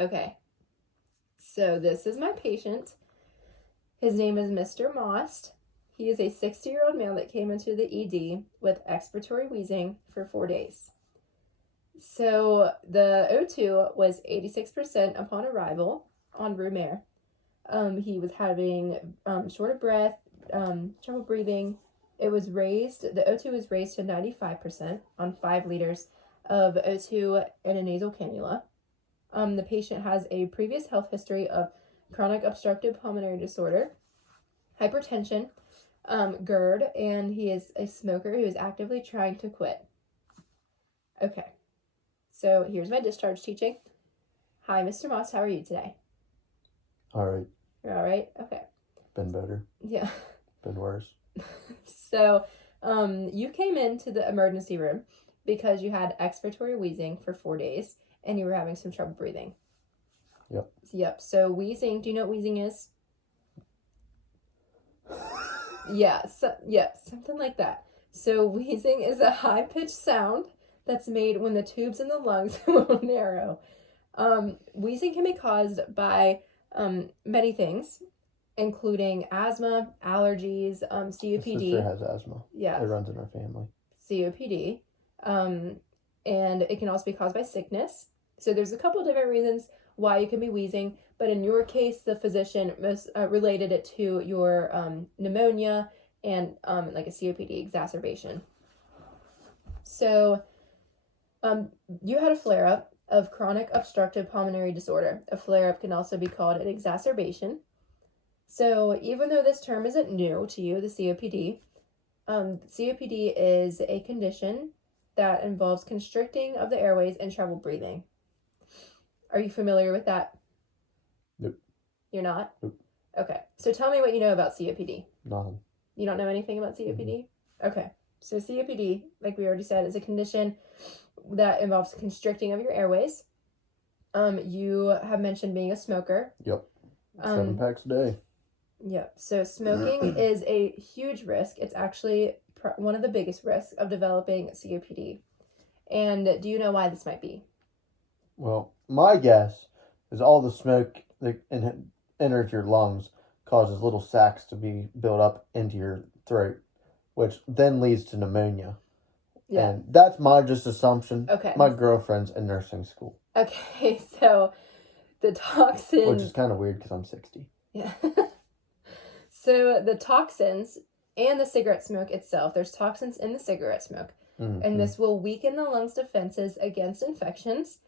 Okay. So this is my patient. His name is Mr. Most. He is a 60-year-old male that came into the ED with expiratory wheezing for 4 days. So the O2 was 86% upon arrival on room air. He was having short of breath, trouble breathing. It was raised, the O2 was raised to 95% on 5 liters of O2 and a nasal cannula. The patient has a previous health history of chronic obstructive pulmonary disorder, hypertension, GERD, and he is a smoker who is actively trying to quit. Okay, so here's my discharge teaching. Hi, Mr. Moss, how are you today? All right. You're all right? Okay. Been better. Yeah. Been worse. So, you came into the emergency room because you had expiratory wheezing for 4 days and you were having some trouble breathing. Yep. So wheezing, do you know what wheezing is? Yeah, something like that. So wheezing is a high-pitched sound that's made when the tubes in the lungs will narrow. Wheezing can be caused by many things, including asthma, allergies, COPD. My sister has asthma. Yeah. It runs in our family. COPD. And it can also be caused by sickness. So there's a couple different reasons why you can be wheezing, but in your case, the physician most related it to your pneumonia and like a COPD exacerbation. So you had a flare-up of chronic obstructive pulmonary disorder. A flare-up can also be called an exacerbation. So even though this term isn't new to you, the COPD, COPD is a condition that involves constricting of the airways and trouble breathing. Are you familiar with that? Nope. You're not? Nope. Okay. So tell me what you know about COPD. Nothing. You don't know anything about COPD? Mm-hmm. Okay. So COPD, like we already said, is a condition that involves constricting of your airways. You have mentioned being a smoker. Yep. 7 packs a day. Yep. So smoking is a huge risk. It's actually one of the biggest risks of developing COPD. And do you know why this might be? Well, my guess is all the smoke that enters your lungs causes little sacs to be built up into your throat, which then leads to pneumonia. Yeah. And that's my just assumption. Okay. My girlfriend's in nursing school. Okay, so the toxin... Which is kind of weird because I'm 60. Yeah. So the toxins and the cigarette smoke itself, there's toxins in the cigarette smoke. Mm-hmm. And this will weaken the lungs' defenses against infections.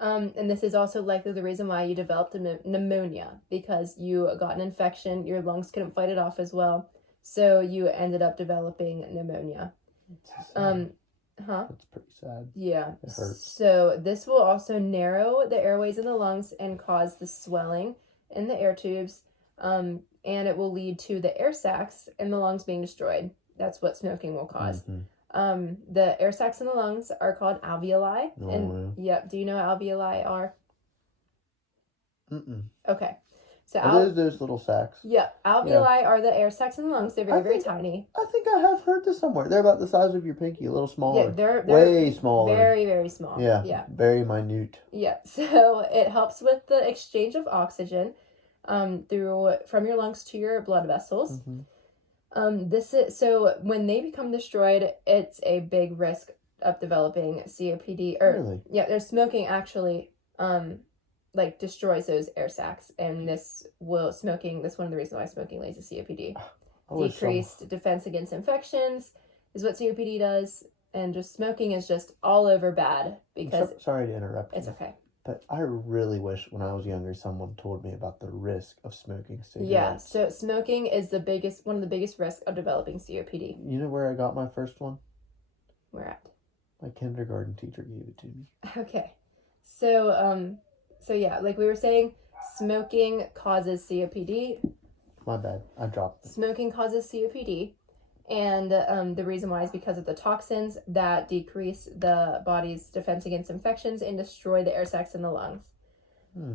And this is also likely the reason why you developed pneumonia, because you got an infection, your lungs couldn't fight it off as well, so you ended up developing pneumonia. That's pretty sad. Yeah. It hurts. So this will also narrow the airways in the lungs and cause the swelling in the air tubes, and it will lead to the air sacs in the lungs being destroyed. That's what smoking will cause. Mm-hmm. The air sacs in the lungs are called alveoli. Oh, and yep, do you know what alveoli are? Mm-mm. Okay. So it is those little sacs. Yeah, alveoli are the air sacs in the lungs. They're very tiny. I think I have heard this somewhere. They're about the size of your pinky, a little smaller. Yeah, they're way smaller. Very, very small. Yeah. Yeah. Very minute. Yeah. So it helps with the exchange of oxygen from your lungs to your blood vessels. Mm-hmm. So when they become destroyed, it's a big risk of developing COPD. Really? Yeah, there's smoking actually destroys those air sacs, and that's one of the reasons why smoking leads to COPD. Decreased defense against infections is what COPD does, and just smoking is just all over bad because... Sorry to interrupt you. It's okay. But I really wish when I was younger someone told me about the risk of smoking cigarettes. Yeah, so smoking is one of the biggest risks of developing COPD. You know where I got my first one? Where at? My kindergarten teacher gave it to me. Okay. So yeah, like we were saying, smoking causes COPD. My bad. I dropped it. Smoking causes COPD. And the reason why is because of the toxins that decrease the body's defense against infections and destroy the air sacs in the lungs.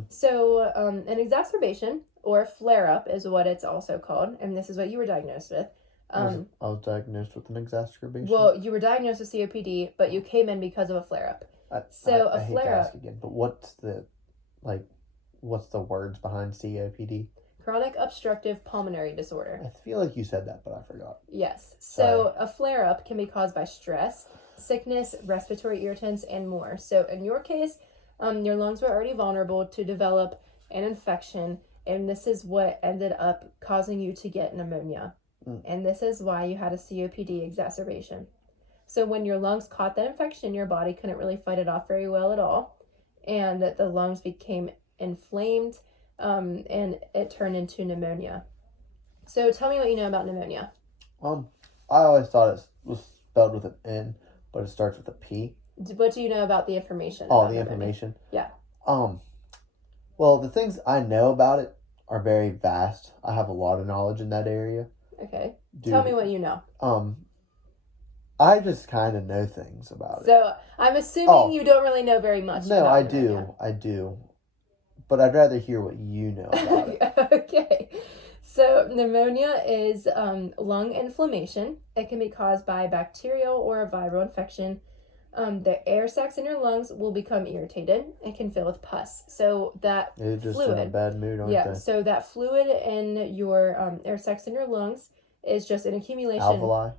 So an exacerbation or flare-up is what it's also called, and this is what you were diagnosed with. I was diagnosed with an exacerbation. Well, you were diagnosed with COPD, but you came in because of a flare-up. I hate to ask again, but what's the what's the words behind COPD? Chronic obstructive pulmonary disorder. I feel like you said that, but I forgot. Yes. So a flare-up can be caused by stress, sickness, respiratory irritants, and more. So in your case, your lungs were already vulnerable to develop an infection, and this is what ended up causing you to get pneumonia. And this is why you had a COPD exacerbation. So when your lungs caught that infection, your body couldn't really fight it off very well at all, and the lungs became inflamed, and it turned into pneumonia. So tell me what you know about pneumonia. I always thought it was spelled with an N, but it starts with a P. What do you know about the information? Oh, about the pneumonia? information? Yeah. Well, the things I know about it are very vast. I have a lot of knowledge in that area. Okay. Tell me what you know. I just kind of know things about it. So I'm assuming you don't really know very much. No, about I pneumonia. do. But I'd rather hear what you know about it. Okay. So pneumonia is lung inflammation. It can be caused by bacterial or a viral infection. The air sacs in your lungs will become irritated and can fill with pus. So that They're just fluid, in a bad mood, aren't they? so that fluid in your air sacs in your lungs is just an accumulation. Alveoli?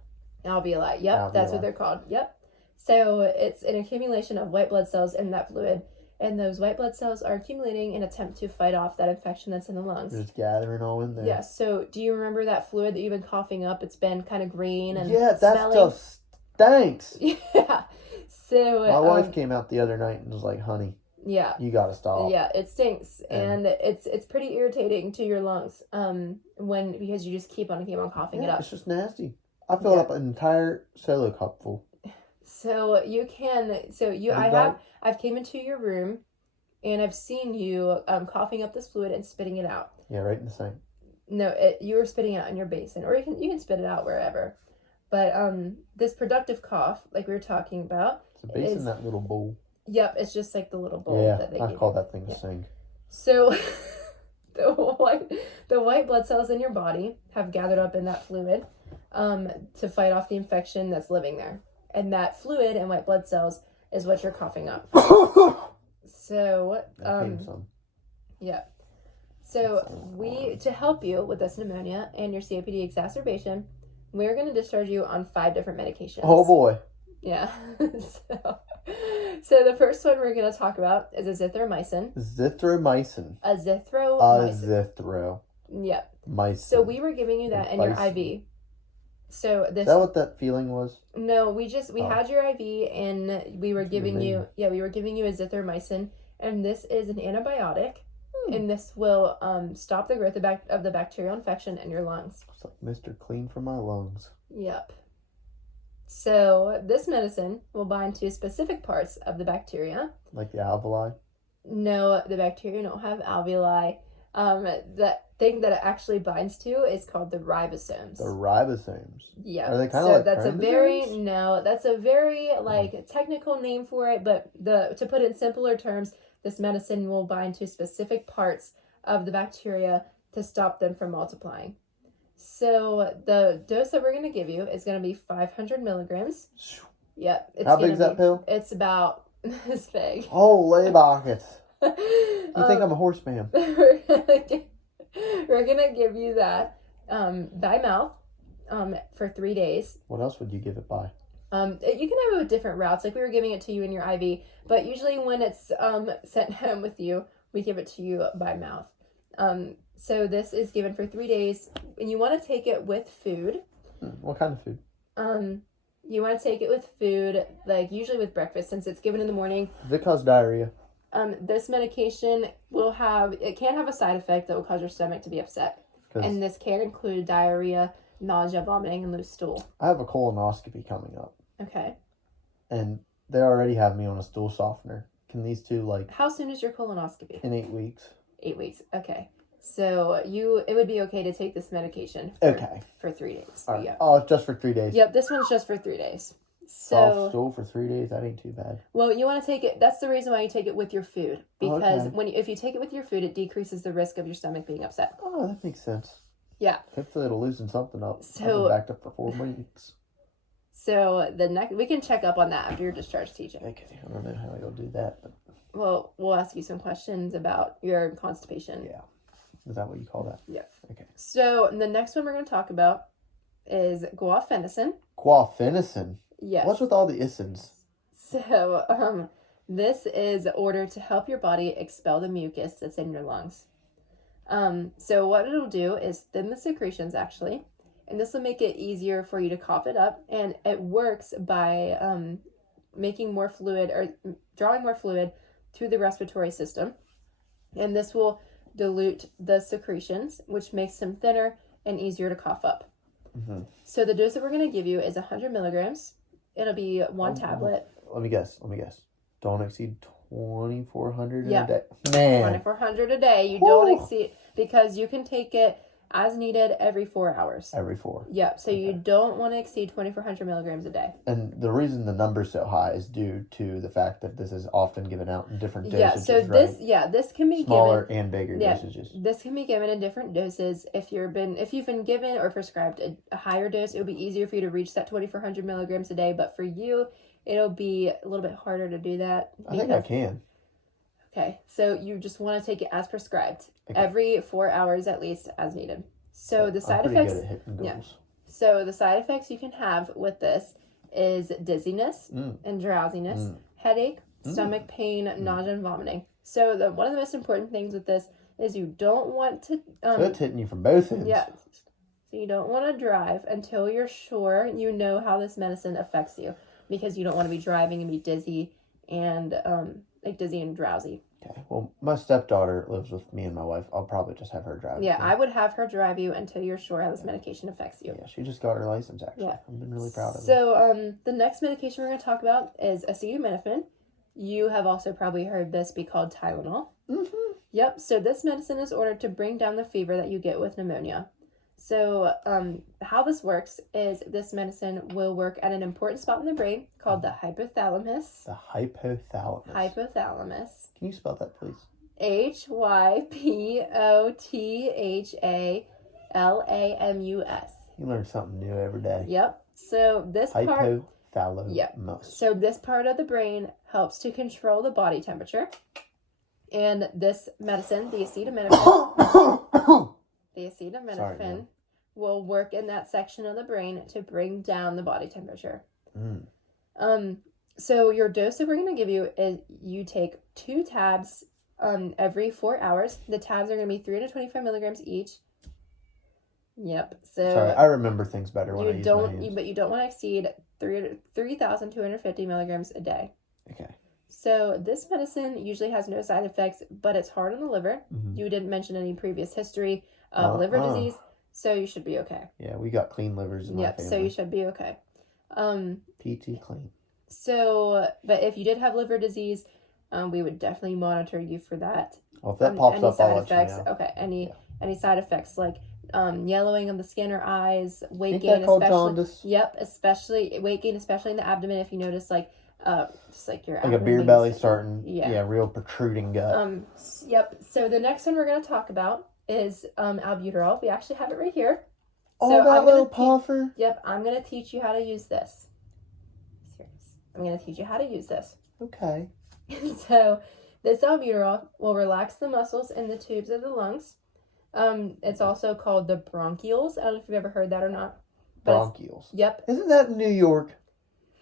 Alveoli. Yep, that's what they're called. Yep. So it's an accumulation of white blood cells in that fluid, and those white blood cells are accumulating in an attempt to fight off that infection that's in the lungs. They're just gathering all in there. Yeah. So do you remember that fluid that you've been coughing up? It's been kind of green and that smelling. stuff stinks. Yeah. So My wife came out the other night and was like, "Honey, yeah, you gotta stop." Yeah, it stinks, and it's pretty irritating to your lungs. Because you just keep on coughing it up. It's just nasty. I filled up an entire solo cup full. So I've came into your room, and I've seen you coughing up this fluid and spitting it out. Yeah, right in the sink. No, you were spitting it out in your basin, or you can spit it out wherever. But this productive cough, like we were talking about, It's a basin, that little bowl. Yep, it's just like the little bowl that they I give call you. that thing a sink. So the white blood cells in your body have gathered up in that fluid to fight off the infection that's living there. And that fluid and white blood cells is what you're coughing up. So yeah. So to help you with this pneumonia and your COPD exacerbation, we're going to discharge you on 5 different medications. Oh boy. Yeah. So the first one we're going to talk about is azithromycin. Azithromycin. Azithro. Yep. Mycin. So we were giving you that in your IV. So this. Is that what that feeling was? No, we had your IV and we were giving you azithromycin, and this is an antibiotic, and this will stop the growth of the bacterial infection in your lungs. It's like Mr. Clean for my lungs. Yep. So this medicine will bind to specific parts of the bacteria. Like the alveoli? No, the bacteria don't have alveoli. The thing that it actually binds to is called the ribosomes. The ribosomes? Yeah. Are they kind of like that's chromosomes? That's a very technical name for it, but to put it in simpler terms, this medicine will bind to specific parts of the bacteria to stop them from multiplying. So the dose that we're going to give you is going to be 500 milligrams. Yep. How big is that pill? It's about this big. Holy buckets. You think I'm a horse man? We're gonna give you that by mouth for 3 days. What else would you give it by? You can have it with different routes. Like we were giving it to you in your IV, but usually when it's sent home with you, we give it to you by mouth. So this is given for 3 days, and you want to take it with food. What kind of food? You want to take it with food, like usually with breakfast, since it's given in the morning. Does it cause diarrhea? This medication can have a side effect that will cause your stomach to be upset. And this can include diarrhea, nausea, vomiting, and loose stool. I have a colonoscopy coming up. Okay. And they already have me on a stool softener. Can these two, How soon is your colonoscopy? In 8 weeks. 8 weeks, okay. So it would be okay to take this medication for 3 days. All right. Yeah. Oh, it's just for 3 days. Yep, this one's just for 3 days. Soft stool for 3 days? That ain't too bad. Well, you want to take it, that's the reason why you take it with your food. Because if you take it with your food, it decreases the risk of your stomach being upset. Oh, that makes sense. Yeah. Hopefully it'll loosen something up. So, I've been backed up for 4 weeks. So we can check up on that after your discharge teaching. Okay, I don't know how you'll do that, but Well, we'll ask you some questions about your constipation. Yeah. Is that what you call that? Yeah. Okay. So the next one we're going to talk about is guafenicin. Guafenicin? Yes. What's with all the isins? So, this is ordered to help your body expel the mucus that's in your lungs. So what it'll do is thin the secretions, actually, and this will make it easier for you to cough it up, and it works by making more fluid or drawing more fluid to the respiratory system, and this will dilute the secretions, which makes them thinner and easier to cough up. Mm-hmm. So the dose that we're going to give you is 100 milligrams. It'll be one tablet. Let me guess. Don't exceed 2,400 Yeah. a day. Man. 2,400 a day. You Whew. don't exceed, because you can take it as needed every 4 hours. Every 4. Yep. So you don't want to exceed 2,400 milligrams a day. And the reason the number's so high is due to the fact that this is often given out in different dosages, Yeah. So this can be smaller given, and bigger dosages. This can be given in different doses. If you've been given or prescribed a higher dose, it'll be easier for you to reach that 2,400 milligrams a day. But for you, it'll be a little bit harder to do that. I think I can. Okay. So you just want to take it as prescribed, Okay. every 4 hours at least, as needed. So the side I'm pretty effects. good at hitting goals. Yeah. So the side effects you can have with this is dizziness and drowsiness, headache, stomach pain, nausea, and vomiting. So one of the most important things with this is you don't want to. So it's hitting you from both ends. Yeah. So you don't want to drive until you're sure you know how this medicine affects you, because you don't want to be driving and be dizzy and dizzy and drowsy. Okay. Well, my stepdaughter lives with me and my wife. I'll probably just have her drive. Yeah, I would have her drive you until you're sure how this medication affects you. Yeah, she just got her license, actually. Yeah. I've been really proud of her. So, the next medication we're going to talk about is acetaminophen. You have also probably heard this be called Tylenol. Mm-hmm. Yep, so this medicine is ordered to bring down the fever that you get with pneumonia. So, how this works is this medicine will work at an important spot in the brain called the hypothalamus. The hypothalamus. Hypothalamus. Can you spell that, please? Hypothalamus. You learn something new every day. Yep. So this part. Hypothalamus. Yep. So this part of the brain helps to control the body temperature, and this medicine, the acetaminophen, will work in that section of the brain to bring down the body temperature. So your dose that we're going to give you is you take 2 tabs every 4 hours. The tabs are going to be 325 milligrams each. Yep. So sorry, I remember things better when I use my hands. But you don't want to exceed 3,250 milligrams a day. Okay. So this medicine usually has no side effects, but it's hard on the liver. Mm-hmm. You didn't mention any previous history of liver disease, so you should be okay. Yeah, we got clean livers in my family. So you should be okay. PT clean. So, but if you did have liver disease, we would definitely monitor you for that. Well, if that pops up, I'll let you know. Okay, any side effects like yellowing of the skin or eyes, weight Ain't gain, that called especially. jaundice? Yep, especially weight gain, especially in the abdomen. If you notice, just like your like a abdomen beer wings. belly starting, real protruding gut. Yep. So the next one we're going to talk about is albuterol. We actually have it right here. Oh, so that little puffer. Yep, I'm going to teach you how to use this. I'm going to teach you how to use this. Okay. So this albuterol will relax the muscles in the tubes of the lungs. It's also called the bronchioles. I don't know if you've ever heard that or not. Bronchioles. Yep. Isn't that in New York?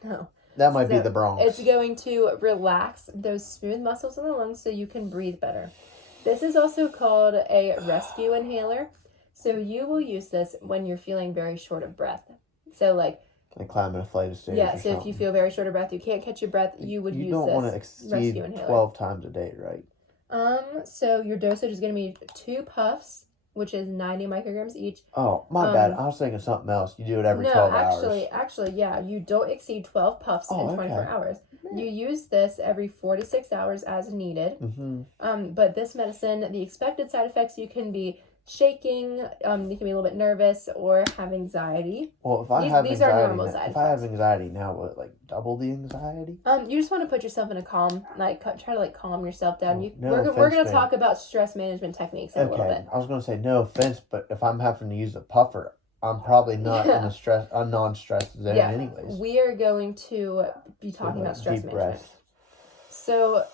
No. That might be the Bronx. It's going to relax those smooth muscles in the lungs so you can breathe better. This is also called a rescue inhaler. So you will use this when you're feeling very short of breath. So like climbing a flight of stairs. Yeah, so if you feel very short of breath, you can't catch your breath, you would use this. You don't want to exceed 12 times a day, right? So your dosage is going to be 2 puffs, which is 90 micrograms each. Oh, my bad. I was thinking something else. You do it every 12 hours. No, actually, yeah. You don't exceed 12 puffs in 24 hours. You use this every 4 to 6 hours as needed. Mm-hmm. But this medicine, the expected side effects, you can be shaking, you can be a little bit nervous, or have anxiety. Well, if I have these anxiety, are normal side if I have anxiety now, what, like double the anxiety? You just want to put yourself in a calm, try to calm yourself down. We're going to talk about stress management techniques in a little bit. I was going to say no offense, but if I'm having to use a puffer, I'm probably not in a non-stress zone anyways. We are going to be talking about stress management. Breath. So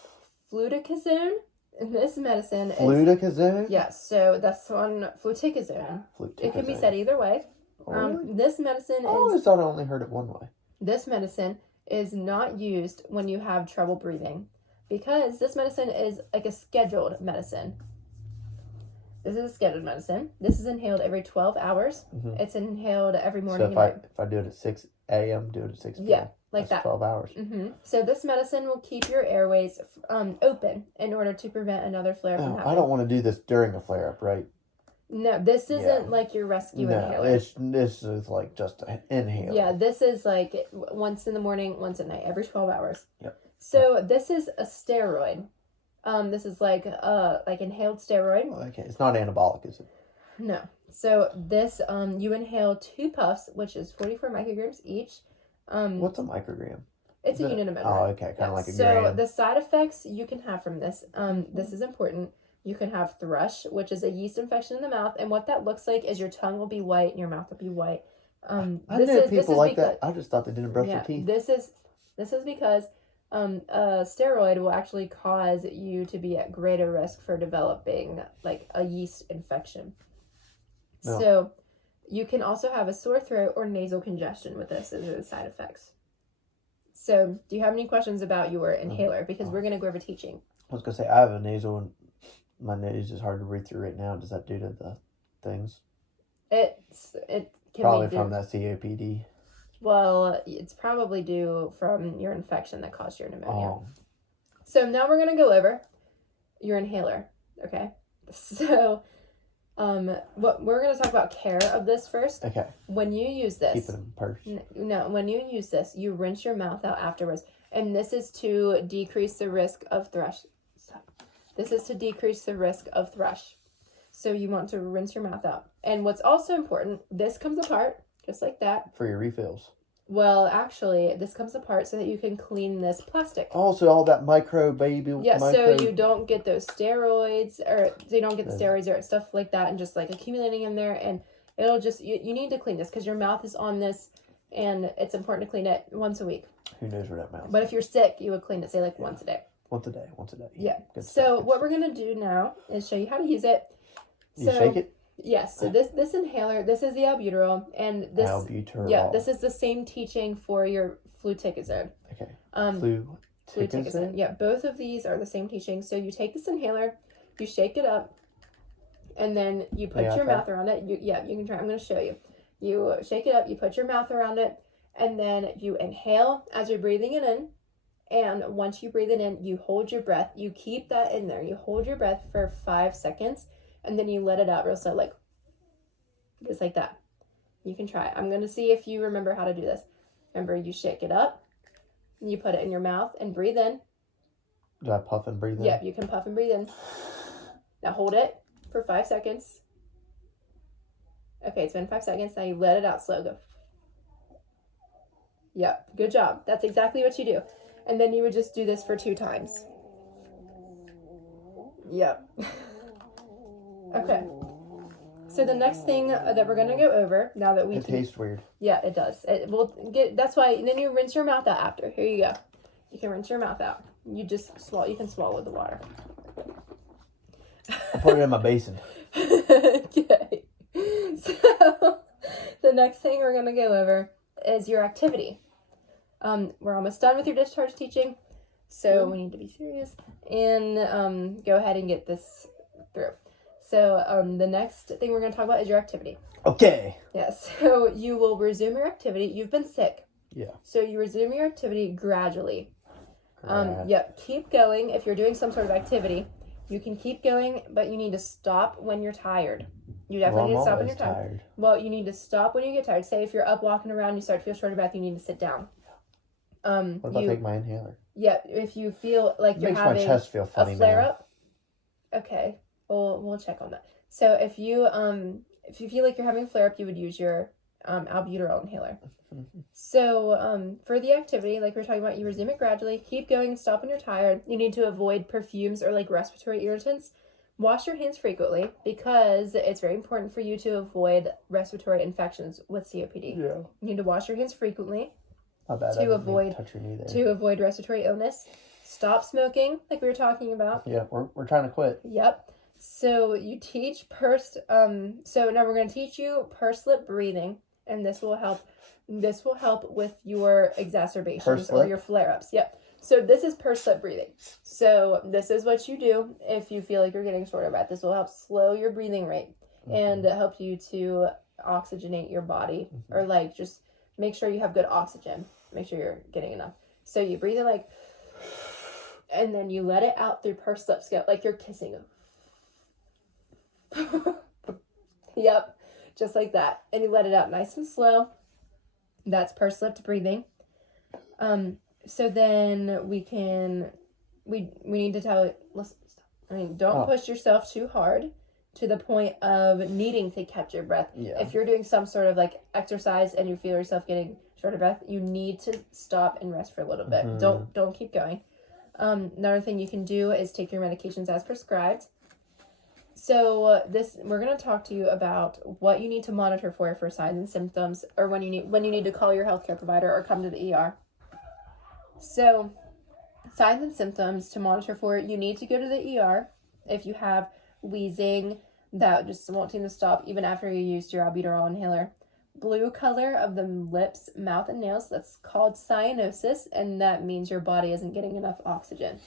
fluticasone. And this medicine is... Fluticasone? Yeah, so that's on fluticasone. It can be said either way. Oh, really? This medicine I always is... thought I only heard it one way. This medicine is not used when you have trouble breathing, because this medicine is like a scheduled medicine. This is a scheduled medicine. This is inhaled every 12 hours. Mm-hmm. It's inhaled every morning. So if I do it at 6 a.m., do it at 6 p.m. Yeah, like That's that. 12 hours. Mm-hmm. So this medicine will keep your airways open in order to prevent another flare from happening. I don't want to do this during a flare-up, right? No, this isn't like your rescue inhaler. This is like just an inhaler. Yeah, this is like once in the morning, once at night, every 12 hours. Yep. So this is a steroid. This is like inhaled steroid. Okay, it's not anabolic, is it? No. So this you inhale 2 puffs, which is 44 micrograms each. What's a microgram? It's a unit of measure. Oh, okay, kind of like a gram. gram. So the side effects you can have from this, this is important. You can have thrush, which is a yeast infection in the mouth, and what that looks like is your tongue will be white and your mouth will be white. I knew people like that. I just thought they didn't brush their teeth. This is because a steroid will actually cause you to be at greater risk for developing like a yeast infection. No. So you can also have a sore throat or nasal congestion with this as the side effects. So do you have any questions about your inhaler? Because we're going to go over teaching. I was going to say, I have a nasal and my nose is hard to breathe through right now. Does that do to the things? It can probably from that COPD. Well, it's probably due from your infection that caused your pneumonia. Oh. So now we're going to go over your inhaler, okay? So what we're going to talk about care of this first. Okay. When you use this... Keep it in purse. No, when you use this, you rinse your mouth out afterwards. And this is to decrease the risk of thrush. This is to decrease the risk of thrush. So you want to rinse your mouth out. And what's also important, this comes apart, just like that. For your refills. Well, actually, this comes apart so that you can clean this plastic. Also, all that so you don't get those steroids, or you don't get the steroids or stuff like that and just like accumulating in there. And it'll just, you need to clean this because your mouth is on this and it's important to clean it once a week. Who knows where that mouth is. But if you're sick, you would clean it, say, like once a day. Once a day. Yeah. So what we're going to do now is show you how to use it. You shake it? Yes. So this inhaler, this is the albuterol. And this... Albuterol. Yeah, this is the same teaching for your fluticasone. Okay. Fluticasone. Yeah, both of these are the same teaching. So you take this inhaler, you shake it up, and then you put your mouth around it. You can try. I'm going to show you. You shake it up, you put your mouth around it, and then you inhale as you're breathing it in. And once you breathe it in, you hold your breath. You keep that in there. You hold your breath for 5 seconds, and then you let it out real slow, like just like that. You can try it. I'm going to see if you remember how to do this. Remember, you shake it up, you put it in your mouth, and breathe in. Do I puff and breathe in? Yep, you can puff and breathe in. Now hold it for 5 seconds. Okay, it's been 5 seconds. Now you let it out slow. Go. Yep, good job. That's exactly what you do. And then you would just do this for 2 times. Yep. Okay. So the next thing that we're going to go over, now that it tastes weird. Yeah, it does. That's why, and then you rinse your mouth out after. Here you go. You can rinse your mouth out. You just swallow, you can swallow the water. I put it in my basin. Okay. So the next thing we're going to go over is your activity. We're almost done with your discharge teaching, so we need to be serious and go ahead and get this through. So the next thing we're going to talk about is your activity. Okay. Yes. So you will resume your activity. You've been sick. Yeah. So you resume your activity gradually. Yep. Keep going. If you're doing some sort of activity, you can keep going, but you need to stop when you're tired. You definitely need to stop when you're tired. Well, you need to stop when you get tired. Say if you're up walking around, you start to feel short of breath, you need to sit down. What about take my inhaler? Yeah, if you feel like you're having my chest feel funny, a flare up. Okay, we'll check on that. So if you feel like you're having a flare up, you would use your albuterol inhaler. So for the activity, like we were talking about, you resume it gradually. Keep going and stop when you're tired. You need to avoid perfumes or like respiratory irritants. Wash your hands frequently because it's very important for you to avoid respiratory infections with COPD. Yeah. You need to wash your hands frequently. To avoid respiratory illness. stop smoking, like we were talking about. Yeah, we're trying to quit. Yep. So you teach pursed. So now we're going to teach you pursed lip breathing, and this will help. This will help with your exacerbations Pursed or lip? your flare-ups. Yep. So this is pursed lip breathing. So this is what you do if you feel like you're getting short of breath. This will help slow your breathing rate and help you to oxygenate your body, or like just make sure you have good oxygen. Make sure you're getting enough. So you breathe in like, and then you let it out through pursed lips, like you're kissing them. Yep, just like that. And you let it out nice and slow. That's pursed lipped breathing. So then we need to tell, listen, don't push yourself too hard to the point of needing to catch your breath. Yeah. If you're doing some sort of like exercise and you feel yourself getting short of breath, you need to stop and rest for a little bit. Don't keep going. Another thing you can do is take your medications as prescribed. So we're going to talk to you about what you need to monitor for signs and symptoms, or when you need to call your healthcare provider or come to the ER. So signs and symptoms to monitor for, you need to go to the ER if you have wheezing that just won't seem to stop even after you used your albuterol inhaler. Blue color of the lips, mouth, and nails, that's called cyanosis, and that means your body isn't getting enough oxygen.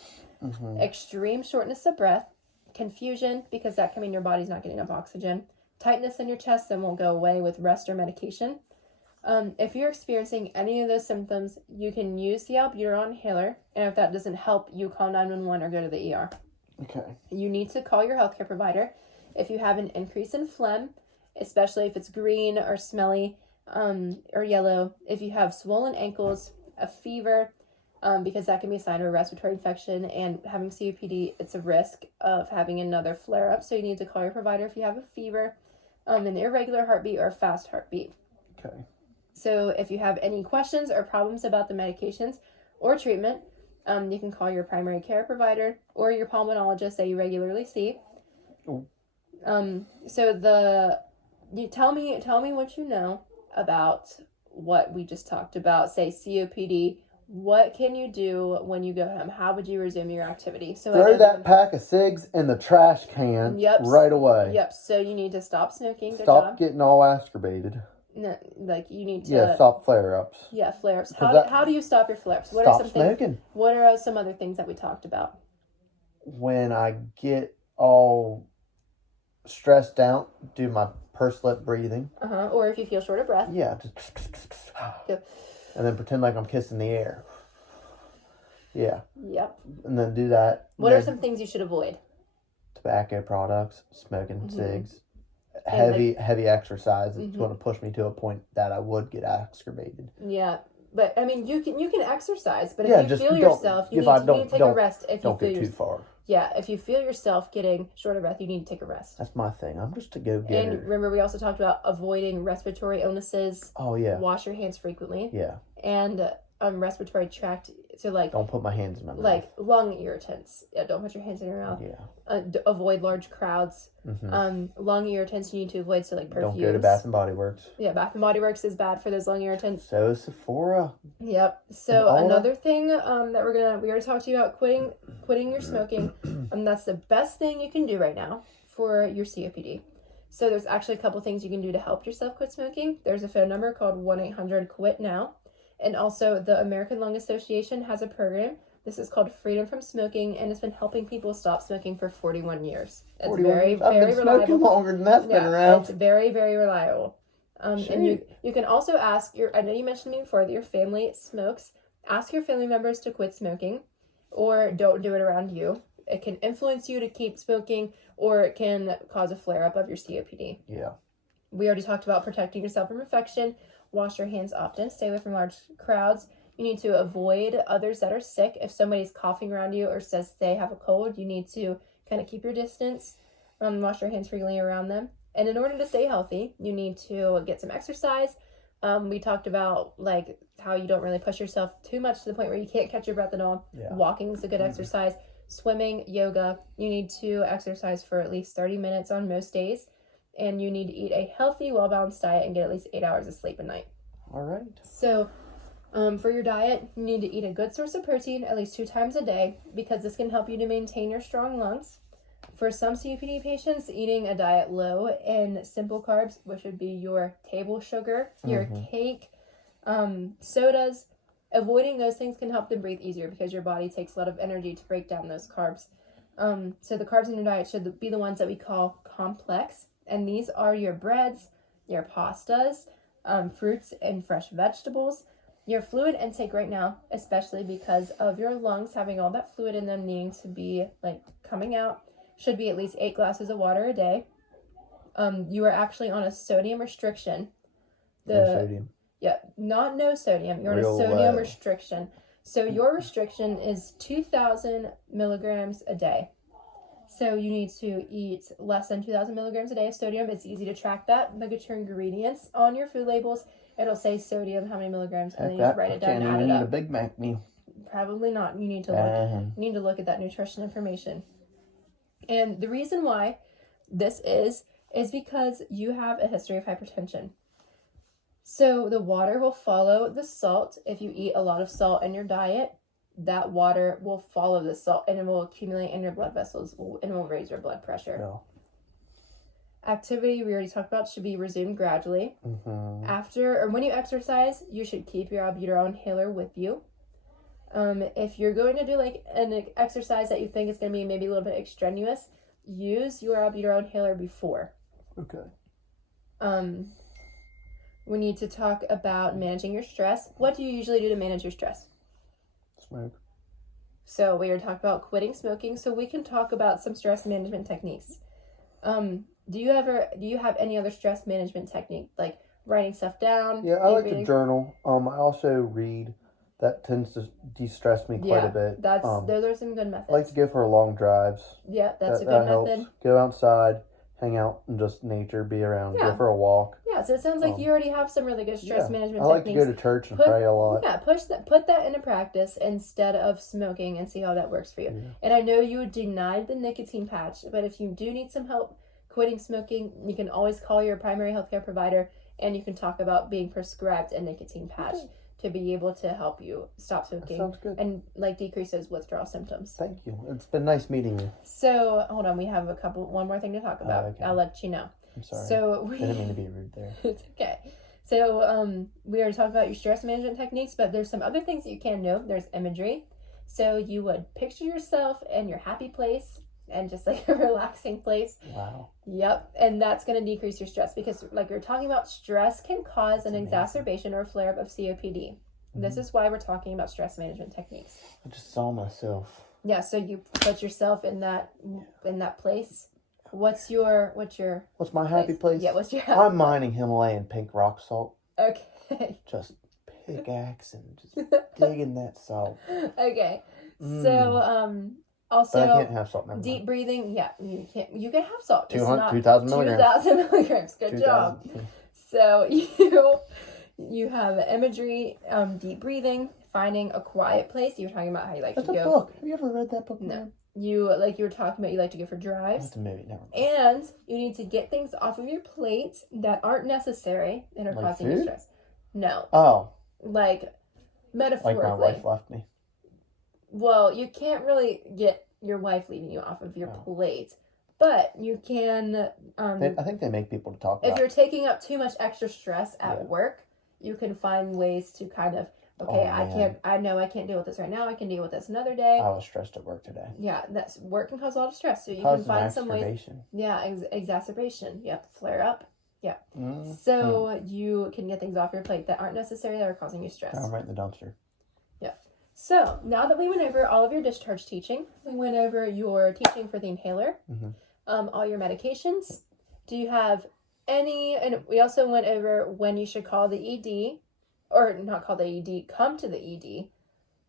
Extreme shortness of breath, confusion, because that can mean your body's not getting enough oxygen. Tightness in your chest that won't go away with rest or medication. If you're experiencing any of those symptoms, you can use the albuterol inhaler, and if that doesn't help, you call 911 or go to the ER. Okay. You need to call your healthcare provider if you have an increase in phlegm, especially if it's green or smelly, or yellow. If you have swollen ankles, a fever, because that can be a sign of a respiratory infection, and having COPD, it's a risk of having another flare-up. So you need to call your provider if you have a fever, an irregular heartbeat, or a fast heartbeat. Okay. So if you have any questions or problems about the medications or treatment, you can call your primary care provider or your pulmonologist that you regularly see. Oh. You tell me what you know about what we just talked about, say COPD. What can you do when you go home? How would you resume your activity? So throw that pack of cigs in the trash can right away. Yep. So you need to stop smoking. Stop getting all ascarbated. No, like you need to stop flare-ups. Yeah, flare-ups. How do you stop your flare-ups? Stop smoking. What are some other things that we talked about? When I get all stressed out, do my pursed lip breathing. Or if you feel short of breath. Yeah. And then pretend like I'm kissing the air. Yeah. Yep. And then do that. What are some things you should avoid? Tobacco products, smoking cigs. Heavy exercise is going to push me to a point that I would get exacerbated. Yeah, but I mean, you can exercise, but if you feel yourself, you need to take a rest. If you feel too far. Yeah, if you feel yourself getting short of breath, you need to take a rest. That's my thing. I'm just a go-getter. And remember, we also talked about avoiding respiratory illnesses. Oh yeah. Wash your hands frequently. Yeah. And respiratory tract. So don't put my hands in my mouth. Like lung irritants. Yeah, don't put your hands in your mouth. Yeah. Avoid large crowds. Lung irritants you need to avoid. So like perfumes. Don't go to Bath and Body Works. Yeah, Bath and Body Works is bad for those lung irritants. So is Sephora. Yep. So another thing that we already talked to you about quitting your smoking, and that's the best thing you can do right now for your COPD. So there's actually a couple things you can do to help yourself quit smoking. There's a phone number called 1-800-QUIT-NOW. And also, the American Lung Association has a program. This is called Freedom from Smoking, and it's been helping people stop smoking for 41 years. It's 41 very, years? very I've been reliable. Smoking longer than that's been around. It's very, very reliable. And you can also ask I know you mentioned to me before that your family smokes. Ask your family members to quit smoking, or don't do it around you. It can influence you to keep smoking, or it can cause a flare-up of your COPD. Yeah. We already talked about protecting yourself from infection. Wash your hands often. Stay away from large crowds. You need to avoid others that are sick. If somebody's coughing around you or says they have a cold, you need to kind of keep your distance. Wash your hands frequently around them. And in order to stay healthy, you need to get some exercise. We talked about like how you don't really push yourself too much to the point where you can't catch your breath at all. Yeah. Walking is a good exercise. Swimming, yoga. You need to exercise for at least 30 minutes on most days. And you need to eat a healthy, well-balanced diet and get at least 8 hours of sleep a night. All right. So For your diet, you need to eat a good source of protein at least 2 times a day because this can help you to maintain your strong lungs. For some COPD patients, eating a diet low in simple carbs, which would be your table sugar, your cake, sodas, avoiding those things can help them breathe easier because your body takes a lot of energy to break down those carbs. So the carbs in your diet should be the ones that we call complex, and these are your breads, your pastas, fruits and fresh vegetables. Your fluid intake right now, especially because of your lungs having all that fluid in them needing to be coming out, should be at least 8 glasses of water a day. You are actually on a sodium restriction. No sodium. Yeah, not no sodium. You're Real on a sodium low. restriction. So your restriction is 2,000 milligrams a day. So you need to eat less than 2,000 milligrams a day of sodium. It's easy to track that. Look at your ingredients on your food labels. It'll say sodium, how many milligrams, and then you just write it down and add Can't it even eat a up. Big Mac meal. Probably not. You need to look. You need to look at that nutrition information. And the reason why this is because you have a history of hypertension. So the water will follow the salt. If you eat a lot of salt in your diet, that water will follow the salt and it will accumulate in your blood vessels and will raise your blood pressure. Yeah. Activity we already talked about should be resumed gradually. After or when you exercise, you should keep your albuterol inhaler with you. If you're going to do an exercise that you think is going to be maybe a little bit extraneous, use your albuterol inhaler before. Okay. We need to talk about managing your stress. What do you usually do to manage your stress? Smoke. So we are talking about quitting smoking, so we can talk about some stress management techniques. Do you have any other stress management technique, like writing stuff down? Yeah, I like to journal. I also read. That tends to de-stress me quite a bit. Those are some good methods. I like to go for long drives. Yeah, that's a good method. Helps. Go outside, hang out in just nature, be around, go for a walk. Yeah, so it sounds like you already have some really good stress management techniques. I like to go to church and pray a lot. Yeah, put that into practice instead of smoking and see how that works for you. Yeah. And I know you denied the nicotine patch, but if you do need some help quitting smoking, you can always call your primary healthcare provider and you can talk about being prescribed a nicotine patch. Okay. To be able to help you stop smoking. That sounds good. And decrease those withdrawal symptoms. Thank you. It's been nice meeting you. So hold on, we have one more thing to talk about. Okay. I'll let you know. I'm sorry. So I didn't mean to be rude there. It's okay. So we already talked about your stress management techniques, but there's some other things that you can do. There's imagery. So you would picture yourself in your happy place and just a relaxing place. Wow. Yep. And that's going to decrease your stress because you're talking about, stress can cause an exacerbation or flare-up of COPD. This is why we're talking about stress management techniques. I just saw myself. Yeah, so you put yourself in that place. What's my happy place? Yeah, what's your I'm mining Himalayan pink rock salt. Okay. Just pickaxe and just digging that salt. Okay. So also, but I can't have salt. Deep breathing. Yeah, you can. You can have salt. 2,000 milligrams. 2,000 milligrams. Good job. So you have imagery, deep breathing, finding a quiet place. You were talking about how you like to go. That's a book. Have you ever read that book? No. You were talking about you like to go for drives. That's a movie. Never mind. And you need to get things off of your plate that aren't necessary and are causing you stress. No. Oh. Metaphorically. Like my wife left me. Well, you can't really get your wife leaving you off of your plate, but you can. I think they make people to talk about. If you're taking up too much extra stress at work, you can find ways to kind of, I know I can't deal with this right now. I can deal with this another day. I was stressed at work today. Yeah, work can cause a lot of stress, so you can find some ways. Yeah, exacerbation. Yep, flare up. Yeah. So you can get things off your plate that aren't necessary that are causing you stress. I'm right in the dumpster. Yeah. So now that we went over all of your discharge teaching, we went over your teaching for the inhaler, all your medications. Do you have any? And we also went over when you should call the ED, or not call the ED, come to the ED.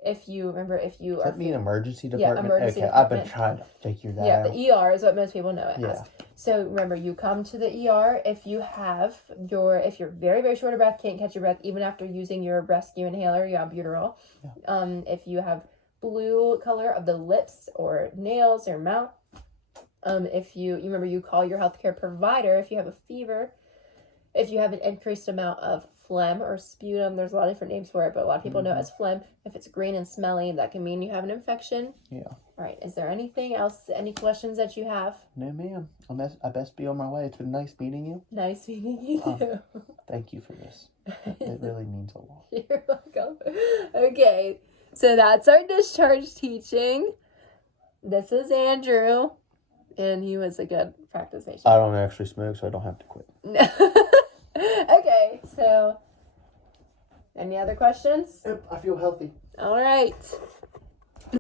If you remember, if you Does that mean emergency department? Yeah, emergency department. I've been trying to figure that out. Yeah, the ER is what most people know it as. So remember, you come to the ER if you're very, very short of breath, can't catch your breath, even after using your rescue inhaler, your albuterol. Yeah. If you have blue color of the lips or nails or mouth. If you remember, you call your healthcare provider if you have a fever. If you have an increased amount of phlegm or sputum. There's a lot of different names for it, but a lot of people know it as phlegm. If it's green and smelly, that can mean you have an infection. Yeah. All right. Is there anything else? Any questions that you have? No, ma'am. I best be on my way. It's been nice meeting you. Nice meeting you too. Thank you for this. It really means a lot. You're welcome. Okay. So that's our discharge teaching. This is Andrew, and he was a good practice patient. I don't actually smoke, so I don't have to quit. No. Okay, so any other questions? Yep, I feel healthy. All right.